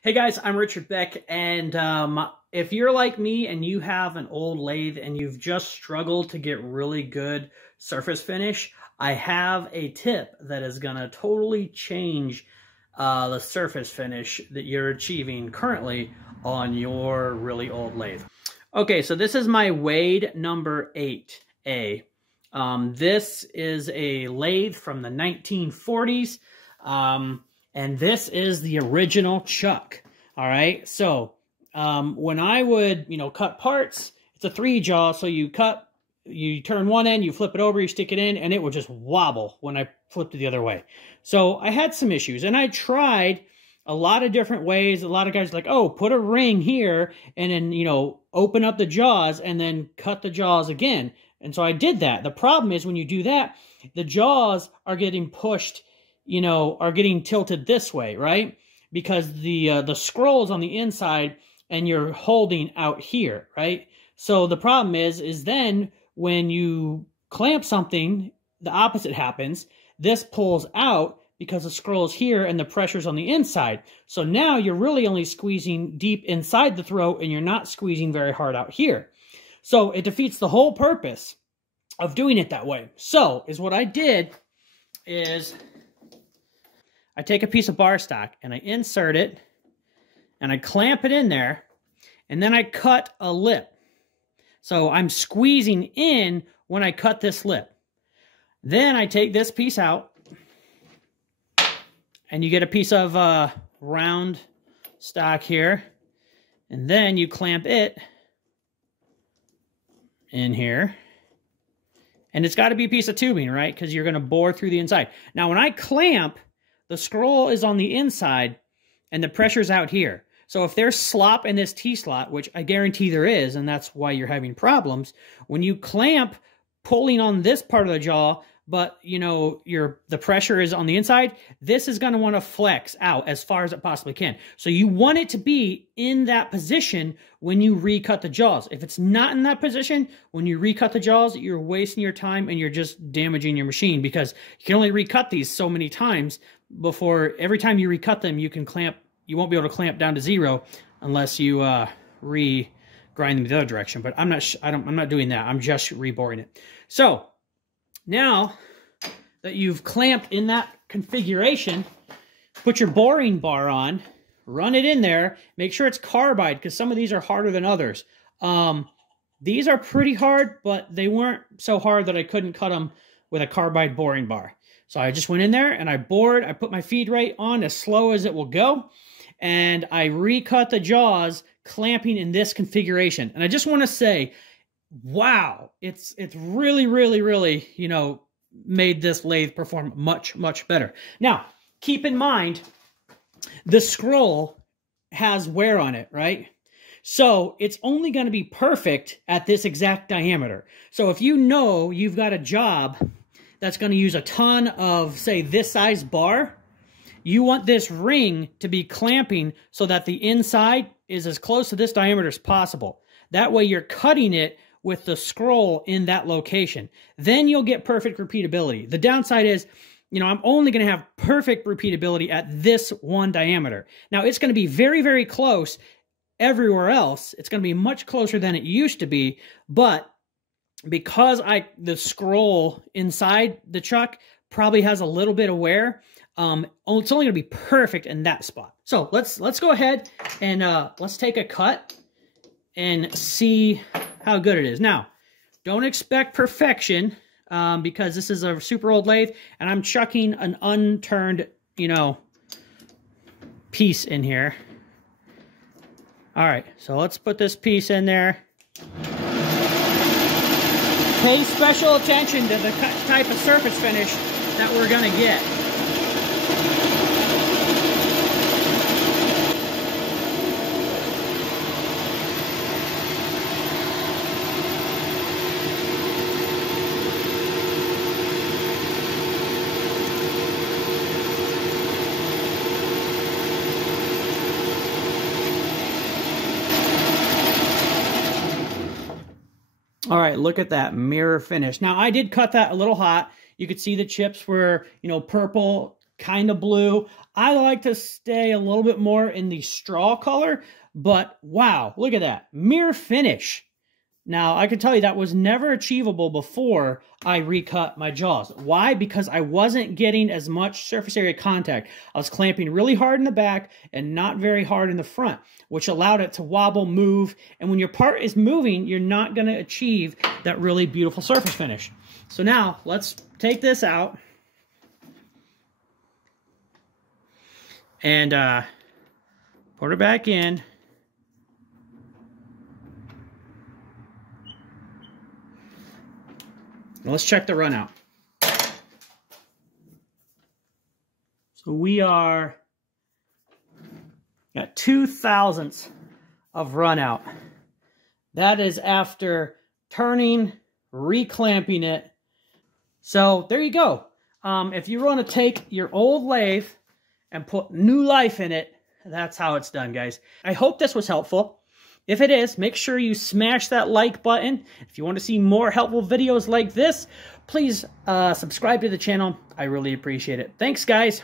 Hey guys, I'm Richard Beck, and if you're like me and you have an old lathe and you've just struggled to get really good surface finish, I have a tip that is going to totally change the surface finish that you're achieving currently on your really old lathe. Okay, so this is my Wade number 8A. This is a lathe from the 1940s. And this is the original chuck. All right. So when I would, cut parts, it's a 3-jaw. So you turn one end, you flip it over, you stick it in, and it would just wobble when I flipped it the other way. So I had some issues, and I tried a lot of different ways. A lot of guys are like, oh, put a ring here and then, open up the jaws and then cut the jaws again. And so I did that. The problem is when you do that, the jaws are getting pushed, are getting tilted this way, right? Because the scroll's on the inside and you're holding out here, right? So the problem is then when you clamp something, the opposite happens. This pulls out because the scroll's here and the pressure's on the inside. So now you're really only squeezing deep inside the throat and you're not squeezing very hard out here. So it defeats the whole purpose of doing it that way. So what I did is I take a piece of bar stock and I insert it and I clamp it in there and then I cut a lip. So I'm squeezing in when I cut this lip. Then I take this piece out and you get a piece of round stock here, and then you clamp it in here. And it's got to be a piece of tubing, right? Because you're going to bore through the inside. Now when I clamp, the scroll is on the inside and the pressure's out here. So if there's slop in this T-slot, which I guarantee there is, and that's why you're having problems, when you clamp pulling on this part of the jaw, but the pressure is on the inside, this is going to want to flex out as far as it possibly can. So you want it to be in that position when you recut the jaws. If it's not in that position, when you recut the jaws, you're wasting your time and you're just damaging your machine, because you can only recut these so many times before every time you recut them, you won't be able to clamp down to 0 unless you re-grind them the other direction. But I'm not doing that. I'm just reboring it. So now that you've clamped in that configuration, put your boring bar on, run it in there, make sure it's carbide, because some of these are harder than others. These are pretty hard, but they weren't so hard that I couldn't cut them with a carbide boring bar. So I just went in there and I bored, I put my feed rate on as slow as it will go, and I recut the jaws clamping in this configuration. And I just want to say, wow, it's really, really, really, made this lathe perform much, much better. Now, keep in mind, the scroll has wear on it, right? So it's only going to be perfect at this exact diameter. So if you've got a job that's going to use a ton of, say, this size bar, you want this ring to be clamping so that the inside is as close to this diameter as possible. That way you're cutting it with the scroll in that location. Then you'll get perfect repeatability. The downside is, I'm only going to have perfect repeatability at this one diameter. Now, it's going to be very, very close everywhere else. It's going to be much closer than it used to be, but because the scroll inside the chuck probably has a little bit of wear, it's only going to be perfect in that spot. So let's go ahead and let's take a cut and see how good it is. Now, don't expect perfection because this is a super old lathe and I'm chucking an unturned, piece in here. All right, so let's put this piece in there. Pay special attention to the type of surface finish that we're going to get. All right, look at that mirror finish. Now, I did cut that a little hot. You could see the chips were, purple, kind of blue. I like to stay a little bit more in the straw color, but wow, look at that. Mirror finish. Now, I can tell you that was never achievable before I recut my jaws. Why? Because I wasn't getting as much surface area contact. I was clamping really hard in the back and not very hard in the front, which allowed it to wobble, move, and when your part is moving, you're not going to achieve that really beautiful surface finish. So now, let's take this out and put it back in. Let's check the run out. So we are at 0.02 of run out. That is after turning, reclamping it. So there you go. If you want to take your old lathe and put new life in it, that's how it's done, guys. I hope this was helpful. If it is, make sure you smash that like button. If you want to see more helpful videos like this, please subscribe to the channel. I really appreciate it. Thanks, guys.